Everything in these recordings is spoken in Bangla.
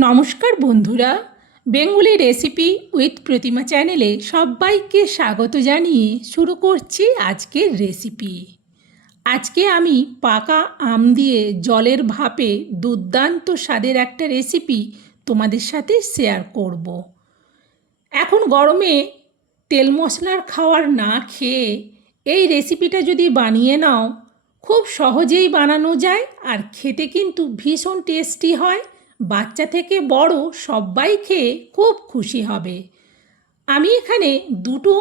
নমস্কার বন্ধুরা, বেঙ্গলি রেসিপি উইথ প্রতিমা চ্যানেলে সবাইকে স্বাগত জানিয়ে শুরু করছি আজকের রেসিপি। আজকে আমি পাকা আম দিয়ে জলের ভাপে দুর্দান্ত স্বাদের একটা রেসিপি তোমাদের সাথে শেয়ার করব। এখন গরমে তেল মশলার খাবার না খেয়ে এই রেসিপিটা যদি বানিয়ে নাও, খুব সহজেই বানানো যায় আর খেতে কিন্তু ভীষণ টেস্টি হয়। বাচ্চা থেকে বড় সবাই খেয়ে খুব খুশি হবে। আমি এখানে দুটো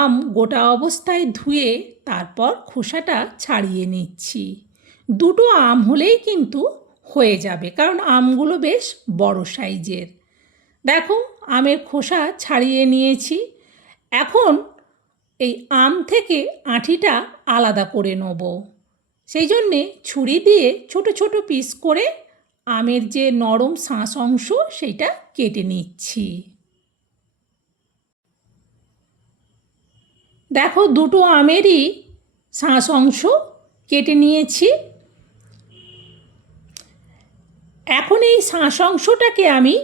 আম গোটা অবস্থায় ধুয়ে তারপর খোসাটা ছাড়িয়ে নিচ্ছি। দুটো আম হলেই কিন্তু হয়ে যাবে, কারণ আমগুলো বেশ বড় সাইজের। দেখো, আমের খোসা ছাড়িয়ে নিয়েছি। এখন এই আম থেকে আঁটিটা আলাদা করে নেব। সেই জন্যে ছুরি দিয়ে ছোট ছোট পিস করে আমের যে নরম শাঁস অংশ সেইটা কেটে নিচ্ছি। দেখো, দুটো আমেরই শাঁস অংশ কেটে নিয়েছি। এখন এই শাঁস অংশটাকে আমি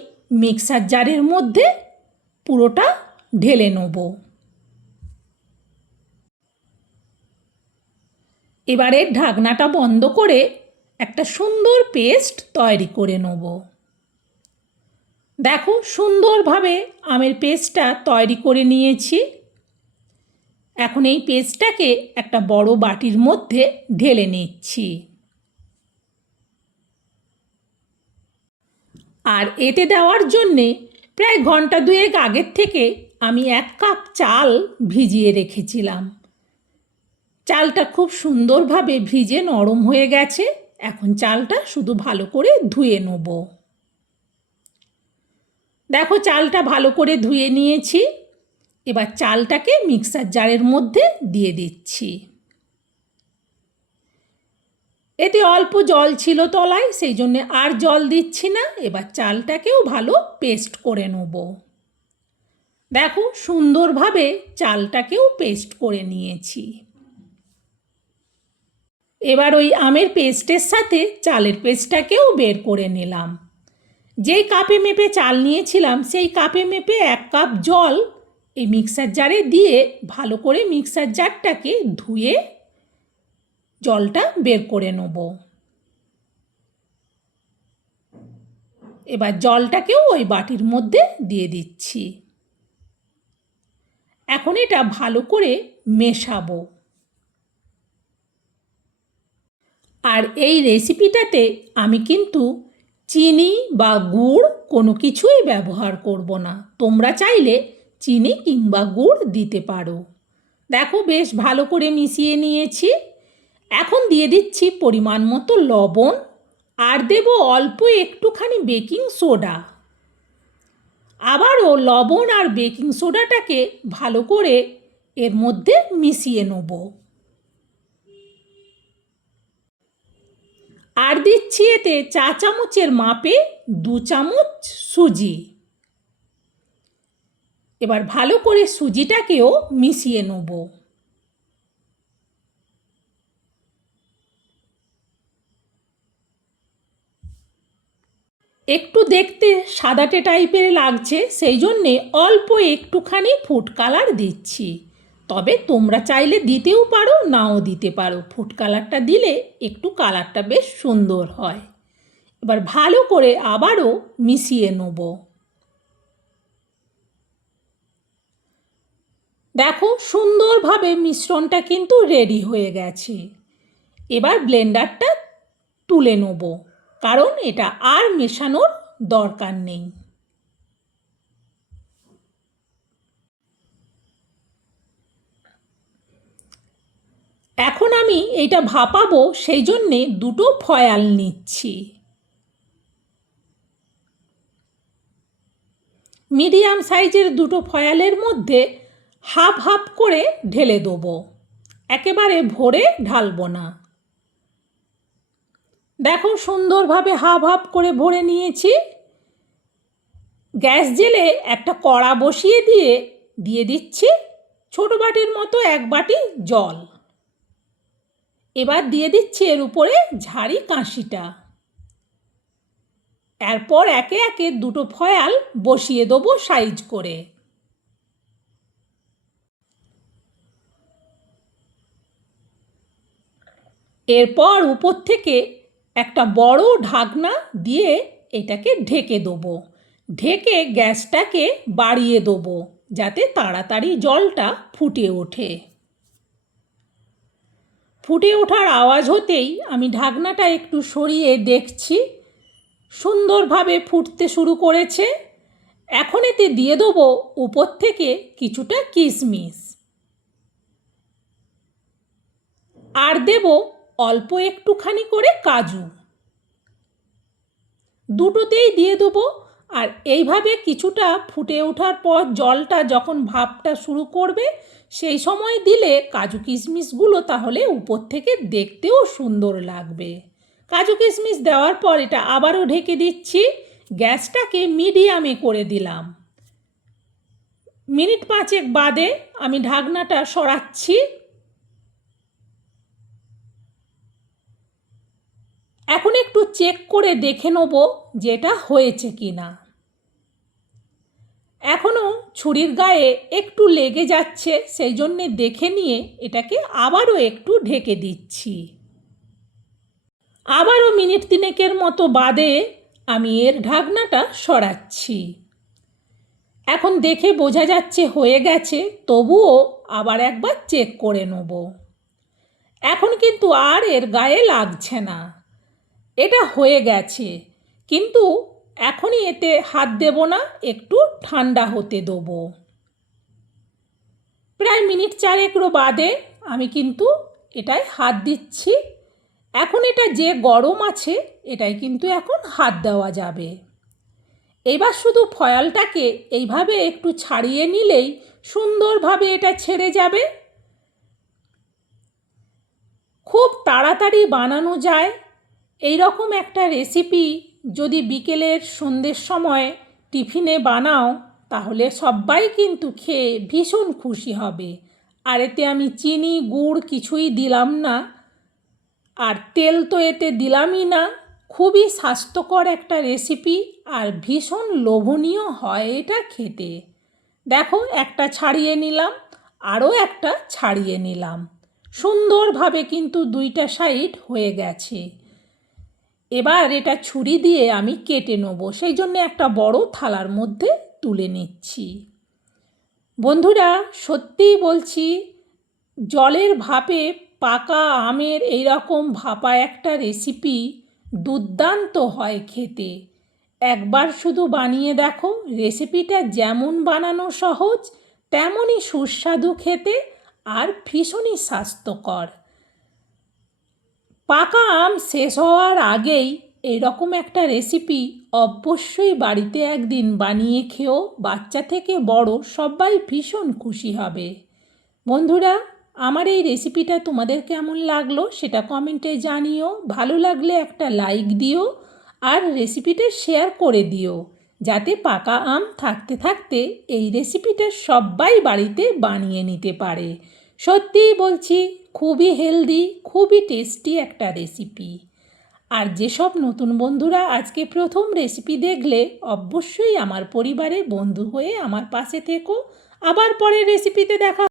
মিক্সার জারের মধ্যে পুরোটা ঢেলে নেব। এবারে ঢাকনাটা বন্ধ করে একটা সুন্দর পেস্ট তৈরি করে নেব। দেখো, সুন্দরভাবে আমের পেস্টটা তৈরি করে নিয়েছি। এখন এই পেস্টটাকে একটা বড় বাটির মধ্যে ঢেলে নিচ্ছি। আর এতে দেওয়ার জন্যে প্রায় ঘন্টা দুয়েক আগের থেকে আমি 1 কাপ চাল ভিজিয়ে রেখেছিলাম। চালটা খুব সুন্দরভাবে ভিজে নরম হয়ে গেছে। এখন চালটা শুধু ভালো করে ধুয়ে নেব। দেখো, চালটা ভালো করে ধুয়ে নিয়েছি। এবার চালটাকে মিক্সার জারের মধ্যে দিয়ে দিচ্ছি। এতে অল্প জল ছিল তলায়, সেই জন্যে আর জল দিচ্ছি না। এবার চালটাকেও ভালো পেস্ট করে নেব। দেখো, সুন্দরভাবে চালটাকেও পেস্ট করে নিয়েছি। এবার ওই আমের পেস্টের সাথে চালের পেস্টটাকেও বের করে নিলাম। যেই কাপে মেপে চাল নিয়েছিলাম সেই কাপে মেপে 1 কাপ জল এই মিক্সার জারে দিয়ে ভালো করে মিক্সার জারটাকে ধুয়ে জলটা বের করে নেব। এবার জলটাকেও ওই বাটির মধ্যে দিয়ে দিচ্ছি। এখন এটা ভালো করে মেশাবো। আর এই রেসিপিটাতে আমি কিন্তু চিনি বা গুড় কোনো কিছুই ব্যবহার করব না। তোমরা চাইলে চিনি কিংবা গুড় দিতে পারো। দেখো, বেশ ভালো করে মিশিয়ে নিয়েছি। এখন দিয়ে দিচ্ছি পরিমাণ মতো লবণ আর দেব অল্প একটুখানি বেকিং সোডা। আবারও লবণ আর বেকিং সোডাটাকে ভালো করে এর মধ্যে মিশিয়ে নেব। আর দিচ্ছি এতে 4 চামচের মাপে 2 চামচ সুজি। এবার ভালো করে সুজিটাকেও মিশিয়ে নেব। একটু দেখতে সাদাটে টাইপের লাগছে, সেই জন্যে অল্প একটুখানি ফুড কালার দিচ্ছি। তবে তোমরা চাইলে দিতেও পারো, নাও দিতে পারো। ফুড কালারটা দিলে একটু কালারটা বেশ সুন্দর হয়। এবার ভালো করে আবারও মিশিয়ে নেব। দেখো, সুন্দরভাবে মিশ্রণটা কিন্তু রেডি হয়ে গেছে। এবার ব্লেন্ডারটা তুলে নেব, কারণ এটা আর মেশানোর দরকার নেই। এখন আমি এইটা ভাপাবো, সেই জন্যে দুটো ফয়েল নিচ্ছি। মিডিয়াম সাইজের দুটো ফয়েলের মধ্যে হাফ হাফ করে ঢেলে দেবো, একেবারে ভরে ঢালবো না। দেখো, সুন্দরভাবে হাফ হাফ করে ভরে নিয়েছি। গ্যাস জেলে একটা কড়া বসিয়ে দিয়ে দিচ্ছি ছোটো বাটির মতো 1 বাটি জল। এবার দিয়ে দিচ্ছি এর উপরে ঝাড়ি কাঁশিটা। এরপর একে একে দুটো ফয়েল বসিয়ে দেবো সাইজ করে। এরপর উপর থেকে একটা বড় ঢাকনা দিয়ে এটাকে ঢেকে দেবো। ঢেকে গ্যাসটাকে বাড়িয়ে দেবো যাতে তাড়াতাড়ি জলটা ফুটে ওঠে। ফুটে ওঠার আওয়াজ হতেই আমি ঢাকনাটা একটু সরিয়ে দেখছি সুন্দরভাবে ফুটতে শুরু করেছে। এখন এতে দিয়ে দেবো উপর থেকে কিছুটা কিশমিশ, আর দেব অল্প একটুখানি করে কাজু। দুটোতেই দিয়ে দেবো। আর এইভাবে কিছুটা ফুটে ওঠার পর জলটা যখন ভাপটা শুরু করবে সেই সময় দিলে কাজু কিশমিশগুলো তাহলে উপর থেকে দেখতেও সুন্দর লাগবে। কাজু কিশমিশ দেওয়ার পর এটা আবারও ঢেকে দিচ্ছি। গ্যাসটাকে মিডিয়ামে করে দিলাম। মিনিট 5 বাদে আমি ঢাকনাটা সরাচ্ছি। এখন একটু চেক করে দেখে নেব যেটা হয়েছে কি না। এখনও ছুরির গায়ে একটু লেগে যাচ্ছে, সেই জন্যে দেখে নিয়ে এটাকে আবারও একটু ঢেকে দিচ্ছি। আবারও মিনিট 3 মতো বাদে আমি এর ঢাকনাটা সরাচ্ছি। এখন দেখে বোঝা যাচ্ছে হয়ে গেছে, তবুও আবার একবার চেক করে নেব। এখন কিন্তু আর এর গায়ে লাগছে না, এটা হয়ে গেছে। কিন্তু এখনই এতে হাত দেব না, একটু ঠান্ডা হতে দেবো। প্রায় মিনিট 4 বাদে আমি কিন্তু এটায় হাত দিচ্ছি। এখন এটা যে গরম আছে এটাই কিন্তু এখন হাত দেওয়া যাবে। এবার শুধু ফয়েলটাকে এইভাবে একটু ছাড়িয়ে নিলেই সুন্দরভাবে এটা ছেড়ে যাবে। খুব তাড়াতাড়ি বানানো যায় এই রকম একটা রেসিপি। যদি বিকেলের সন্ধ্যের সময় টিফিনে বানাও তাহলে সবাই কিন্তু খেয়ে ভীষণ খুশি হবে। আর এতে আমি চিনি গুড় কিছুই দিলাম না, আর তেল তো এতে দিলামই না। খুবই স্বাস্থ্যকর একটা রেসিপি আর ভীষণ লোভনীয় হয় এটা খেতে। দেখো একটা ছাড়িয়ে নিলাম, আরও একটা ছাড়িয়ে নিলাম। সুন্দরভাবে কিন্তু দুইটা সাইড হয়ে গেছে। এবার এটা ছুরি দিয়ে আমি কেটে নেব, সেই জন্য একটা বড় থালার মধ্যে তুলে নিচ্ছি। বন্ধুরা সত্যিই বলছি, জলের ভাপে পাকা আমের এইরকম ভাপা একটা রেসিপি দুর্দান্ত হয় খেতে। একবার শুধু বানিয়ে দেখো, রেসিপিটা যেমন বানানো সহজ তেমনই সুস্বাদু খেতে আর ভীষণই স্বাস্থ্যকর। পাকা আম শেষ হওয়ার আগেই এরকম একটা রেসিপি অবশ্যই বাড়িতে একদিন বানিয়ে খেও। বাচ্চা থেকে বড় সবাই ভীষণ খুশি হবে। বন্ধুরা আমার এই রেসিপিটা তোমাদের কেমন লাগলো সেটা কমেন্টে জানিও। ভালো লাগলে একটা লাইক দিও আর রেসিপিটা শেয়ার করে দিও, যাতে পাকা আম থাকতে থাকতে এই রেসিপিটা সবাই বাড়িতে বানিয়ে নিতে পারে। সত্যিই বলছি খুবই হেলদি, খুবই টেস্টি একটা রেসিপি। আর যেসব নতুন বন্ধুরা আজকে প্রথম রেসিপি দেখলে অবশ্যই আমার পরিবারে বন্ধু হয়ে আমার পাশে থেকো। আবার পরের রেসিপিতে দেখা